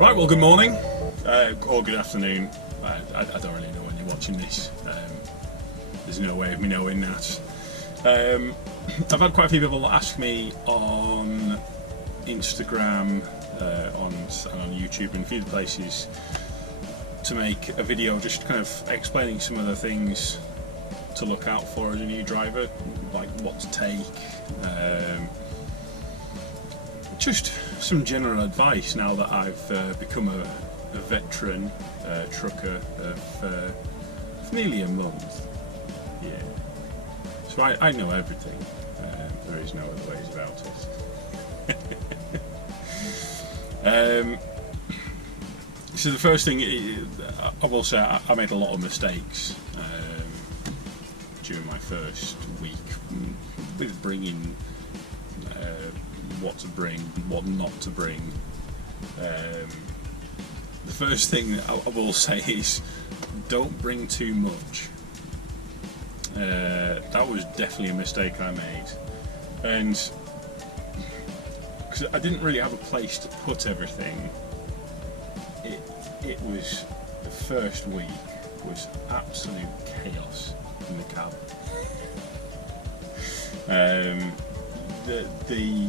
Right, well, good morning, or good afternoon. I don't really know when you're watching this. There's no way of me knowing that. I've had quite a few people ask me on Instagram, on YouTube and a few other places to make a video just kind of explaining some of the things to look out for as a new driver, like what to take, just some general advice now that I've become a veteran trucker of nearly a month. Yeah, so I know everything. There is no other ways about it. So the first thing I will say, I made a lot of mistakes during my first week with bringing what to bring, what not to bring. The first thing I will say is don't bring too much. That was definitely a mistake I made, and because I didn't really have a place to put everything, it was, the first week was absolute chaos in the cab. The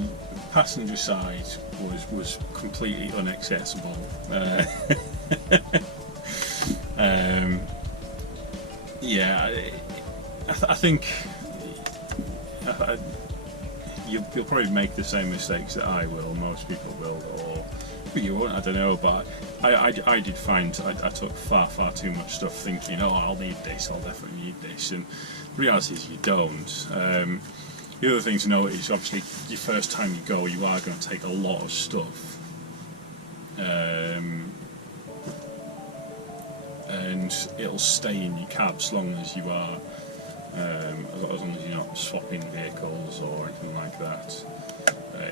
passenger side was completely inaccessible. Yeah, I think you'll probably make the same mistakes that I will, most people will, or you won't, I don't know, but I did find I took far too much stuff thinking, oh, I'll need this, I'll definitely need this, and the reality is you don't. The other thing to note is, obviously, your first time you go, you are going to take a lot of stuff, and it'll stay in your cab as long as you are, as long as you're not swapping vehicles or anything like that,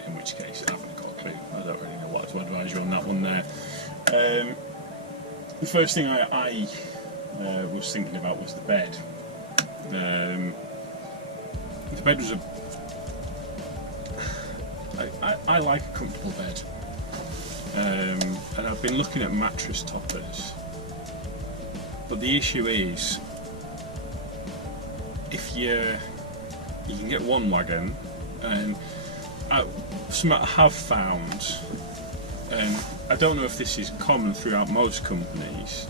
in which case I haven't got a clue. I don't really know what to advise you on that one there. The first thing I was thinking about was the bed. The bed was I like a comfortable bed, and I've been looking at mattress toppers, but the issue is, if you can get one wagon, and something I have found, and I don't know if this is common throughout most companies,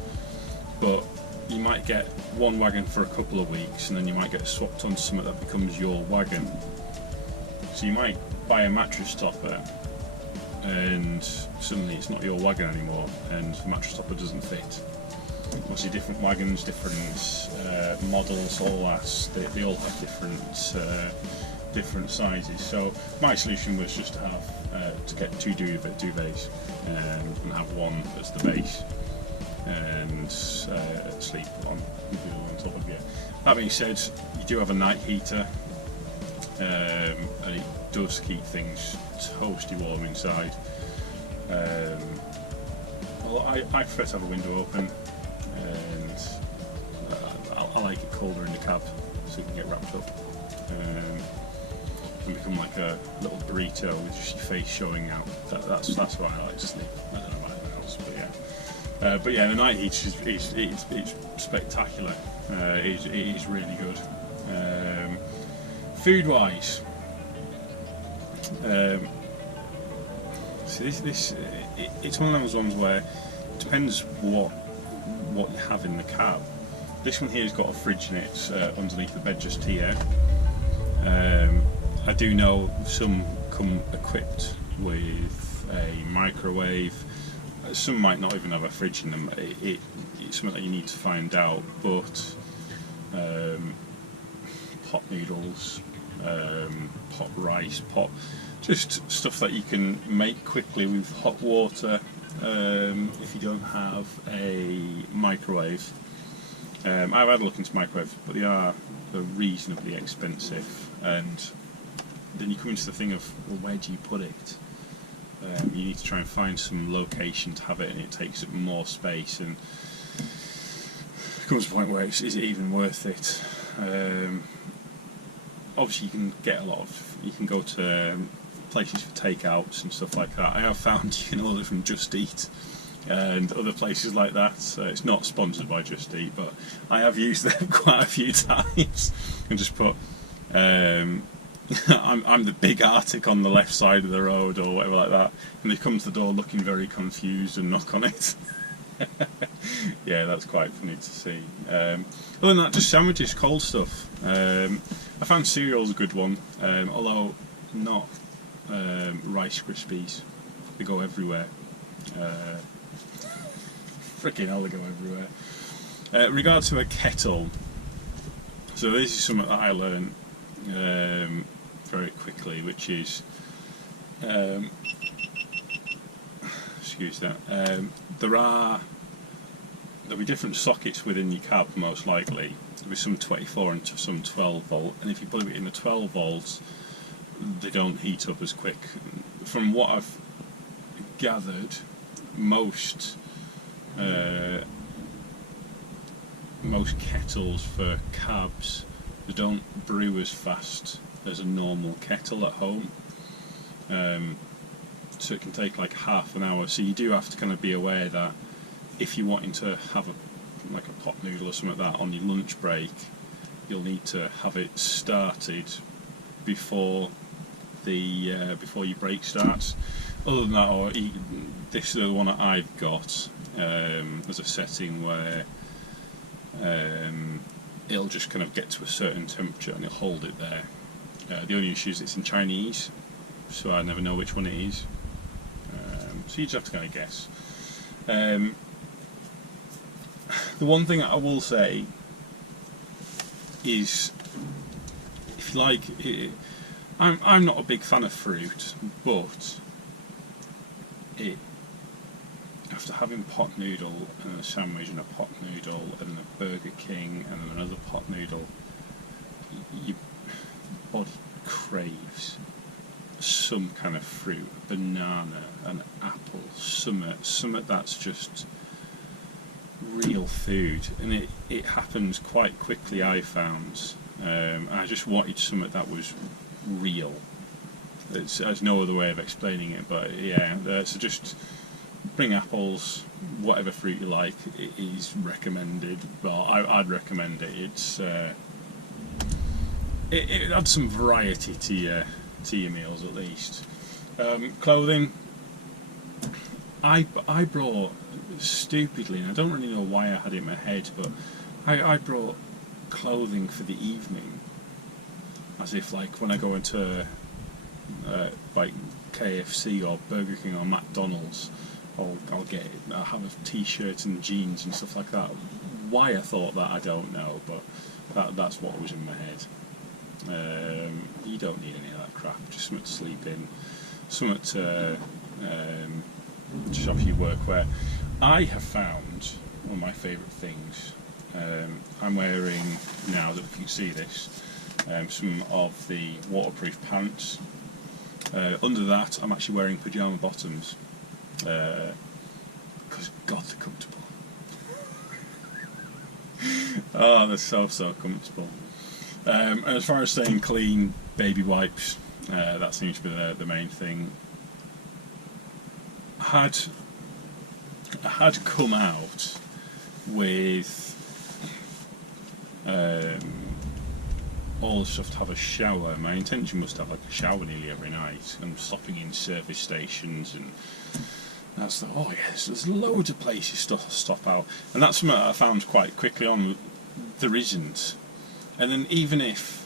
but you might get one wagon for a couple of weeks and then you might get swapped onto something that becomes your wagon. So you might buy a mattress topper and suddenly it's not your wagon anymore and the mattress topper doesn't fit. Obviously different wagons, different models, all that, they all have different sizes. So my solution was just to have to get two duvets and have one as the base and sleep on top of you. That being said, you do have a night heater, and it does keep things toasty warm inside. Well, I prefer to have a window open, and I like it colder in the cab so it can get wrapped up and become like a little burrito with just your face showing out. That's why I like to sleep. I don't know about anyone else, but yeah. But yeah, the night heat it's spectacular. It is really good. Food wise, so it's one of those ones where it depends what you have in the cab. This one here has got a fridge in it underneath the bed just here. I do know some come equipped with a microwave. Some might not even have a fridge in them. It's something that you need to find out, but pot noodles, pot rice, just stuff that you can make quickly with hot water if you don't have a microwave. I've had a look into microwaves, but they are reasonably expensive, and then you come into the thing of, well, where do you put it? You need to try and find some location to have it, and it takes up more space, and it comes to a point where is it even worth it? Obviously you can go to places for takeouts and stuff like that. I have found you can order from Just Eat and other places like that. So it's not sponsored by Just Eat, but I have used them quite a few times and just put I'm the big Arctic on the left side of the road or whatever like that, and they come to the door looking very confused and knock on it. Yeah, that's quite funny to see. Other than that, just sandwiches, cold stuff. I found cereal's a good one, although not Rice Krispies. They go everywhere. Freaking hell, they go everywhere. Regard to a kettle, so this is something that I learned very quickly, which is excuse that. There'll be different sockets within your cab, most likely. There'll be some 24 and some 12 volt, and if you put it in the 12 volts, they don't heat up as quick. From what I've gathered, most kettles for cabs, they don't brew as fast as a normal kettle at home. So it can take like half an hour. So you do have to kind of be aware that if you're wanting to have a pot noodle or something like that on your lunch break, you'll need to have it started before your break starts. Other than that, this is the one that I've got. There's a setting where it'll just kind of get to a certain temperature and it'll hold it there. The only issue is it's in Chinese, so I never know which one it is. So you just have to kind of guess. The one thing I will say is, if you like, I'm not a big fan of fruit, but after having pot noodle and a sandwich and a pot noodle and a Burger King and then another pot noodle, your body craves some kind of fruit, a banana, an apple, something that's just real food, and it happens quite quickly, I found. I just wanted something that was real. There's no other way of explaining it, but yeah, so just bring apples, whatever fruit you like. It is recommended. Well, I'd recommend it. It adds some variety to your meals at least. Clothing, I brought, stupidly, and I don't really know why I had it in my head, but I brought clothing for the evening, as if like when I go into like KFC or Burger King or McDonald's, I'll have a t-shirt and jeans and stuff like that. Why I thought that, I don't know, but that's what was in my head. You don't need any of that crap, just something to sleep in, something to just off your workwear. I have found one of my favourite things. I'm wearing, now that you can see this, some of the waterproof pants. Under that I'm actually wearing pyjama bottoms, because God, they're comfortable. Oh, they're so comfortable. And as far as staying clean, baby wipes, that seems to be the main thing. I had come out with all the stuff to have a shower. My intention was to have like a shower nearly every night. I'm stopping in service stations, and that's oh yes, there's loads of places to stop out, and that's something that I found quite quickly on. There isn't, and then even if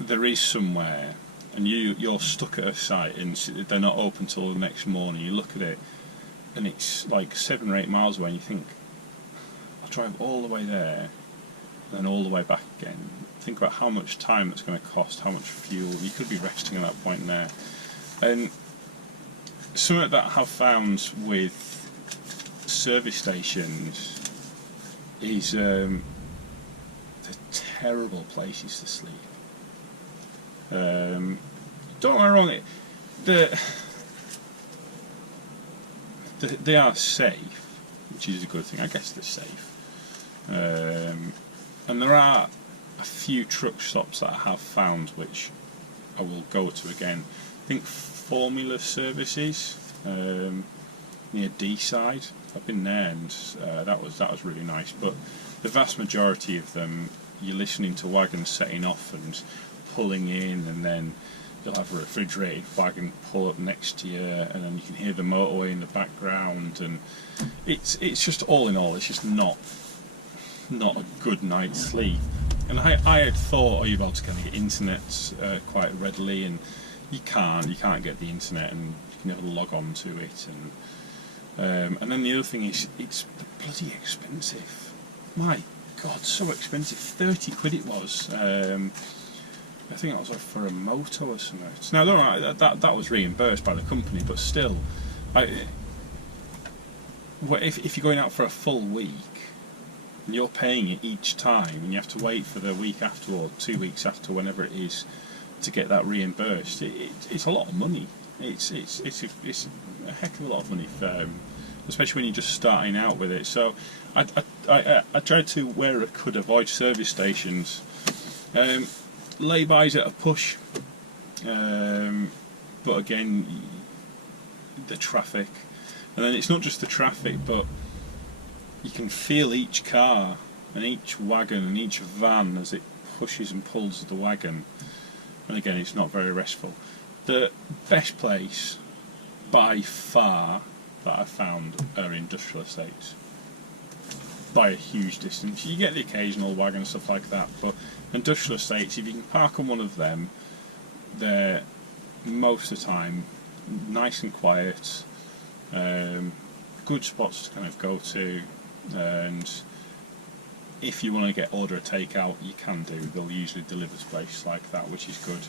there is somewhere, and you're stuck at a site and they're not open till the next morning, you look at it and it's like 7 or 8 miles away, and you think, I'll drive all the way there and then all the way back again. Think about how much time that's going to cost, how much fuel. You could be resting at that point there. And something that I have found with service stations is they're terrible places to sleep. Don't get me wrong, they are safe, which is a good thing. I guess they're safe. And there are a few truck stops that I have found which I will go to again. I think Formula Services, near D-side. I've been there, and that was really nice. But the vast majority of them, you're listening to wagons setting off and pulling in, and then you'll have a refrigerated wagon pull up next to you, and then you can hear the motorway in the background, and it's just, all in all, it's just not a good night's sleep. And I had thought, you'd be able to kind of get internet quite readily, and you can't get the internet, and you can never log on to it, and then the other thing is, it's bloody expensive. My God, so expensive. 30 quid it was. I think that was like for a moto or something. Now, don't worry, that was reimbursed by the company, but still, if you're going out for a full week and you're paying it each time, and you have to wait for the week after or 2 weeks after, whenever it is, to get that reimbursed, it's a lot of money. It's a heck of a lot of money, especially when you're just starting out with it. So I tried to, where I could, avoid service stations. Lay-bys at a push, but again, the traffic, and then it's not just the traffic, but you can feel each car and each wagon and each van as it pushes and pulls the wagon, and again, it's not very restful. The best place by far that I've found are industrial estates, by a huge distance. You get the occasional wagon and stuff like that, but industrial estates, if you can park on one of them, they're most of the time nice and quiet, good spots to kind of go to, and if you want to order a takeout, you can do. They'll usually deliver to places like that, which is good.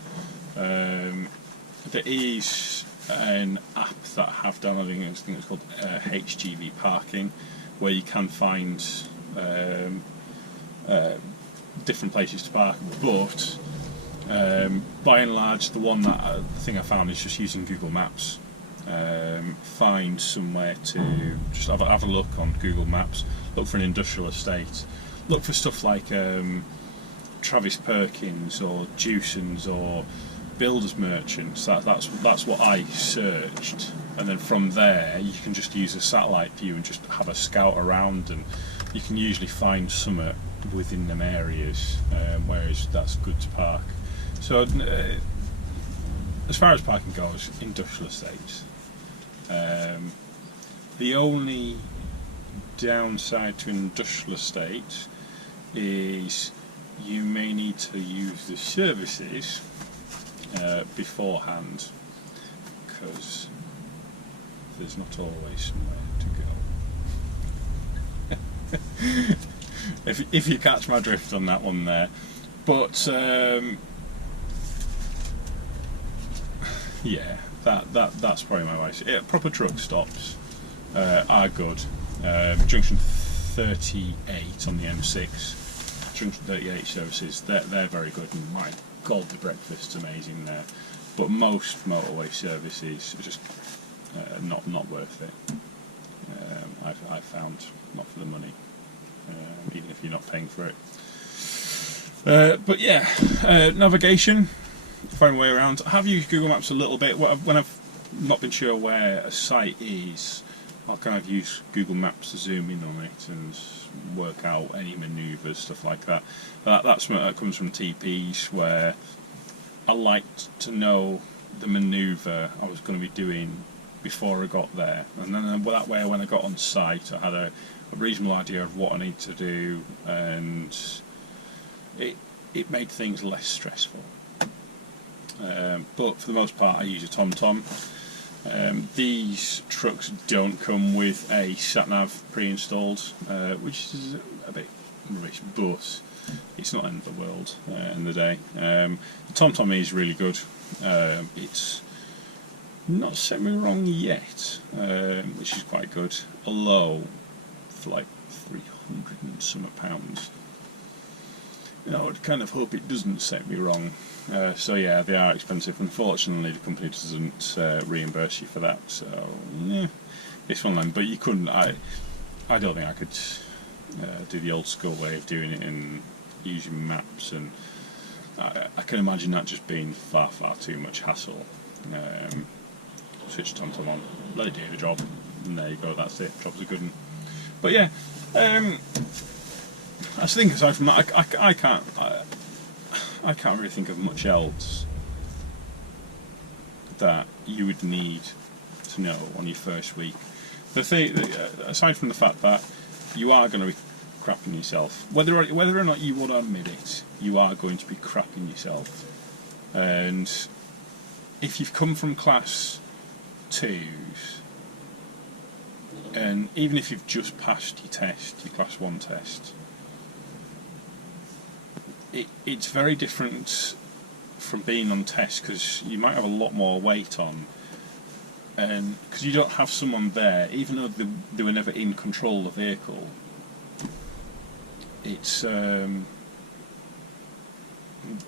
There is an app that I have downloaded, I think it's called HGV Parking, where you can find different places to park, but by and large, the thing I found is just using Google Maps. Find somewhere to just have a look on Google Maps, look for an industrial estate, look for stuff like Travis Perkins or Jewson's or Builders Merchants. That's what I searched, and then from there you can just use a satellite view and just have a scout around, and you can usually find somewhere within them areas, whereas that's good to park. So as far as parking goes, industrial estates. The only downside to industrial estate is you may need to use the services beforehand, because there's not always somewhere to go. if you catch my drift on that one there. But yeah, that's probably my way. Proper truck stops are good. Junction 38 on the M6, Junction 38 services, they're very good, and my God, the breakfast's amazing there. But most motorway services are just not worth it. I've found, not for the money, even if you're not paying for it. But yeah, navigation, find a way around. I have used Google Maps a little bit. When I've not been sure where a site is, I'll kind of use Google Maps to zoom in on it and work out any manoeuvres, stuff like that. That comes from TPs, where I liked to know the manoeuvre I was going to be doing before I got there, and then that way when I got on site I had a reasonable idea of what I need to do, and it made things less stressful. But for the most part I use a TomTom. These trucks don't come with a sat-nav pre-installed, which is a bit rubbish, but it's not the end of the world in the day. The TomTom is really good. It's not set me wrong yet, which is quite good, although for like 300 and some pounds, I would kind of hope it doesn't set me wrong. So yeah, they are expensive. Unfortunately, the company doesn't reimburse you for that. So yeah, it's one of them. But you couldn't. I don't think I could do the old school way of doing it and using maps. And I can imagine that just being far too much hassle. Switch TomTom on, let it do the job. And there you go, that's it, job's a good one. But yeah, I think aside from that, I can't really think of much else that you would need to know on your first week. The thing, aside from the fact that you are going to be crapping yourself, whether or not you want to admit it, you are going to be crapping yourself. And if you've come from class 2s, and even if you've just passed your test, your class 1 test, it's very different from being on test, because you might have a lot more weight on, and because you don't have someone there, even though they were never in control of the vehicle. It's the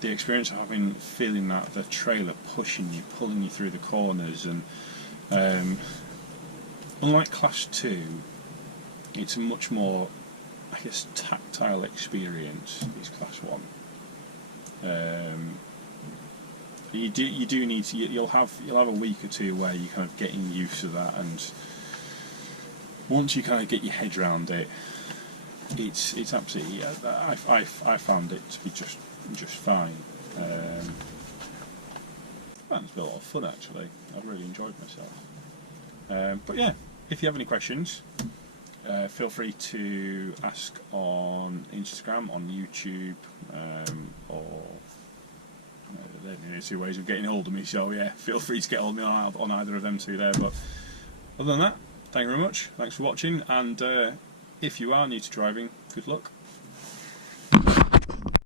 experience of feeling that the trailer pushing you, pulling you through the corners, and unlike class 2, it's a much more, I guess, tactile experience. Is class 1. You do need to. You'll have a week or two where you're kind of getting used to that, and once you kind of get your head around it, it's absolutely. I found it to be just fine. It's been a lot of fun actually. I've really enjoyed myself. But yeah, if you have any questions, feel free to ask on Instagram, on YouTube, or there are 2 ways of getting hold of me. So yeah, feel free to get hold of me on either of them 2 there. But other than that, thank you very much. Thanks for watching, and if you are new to driving, good luck.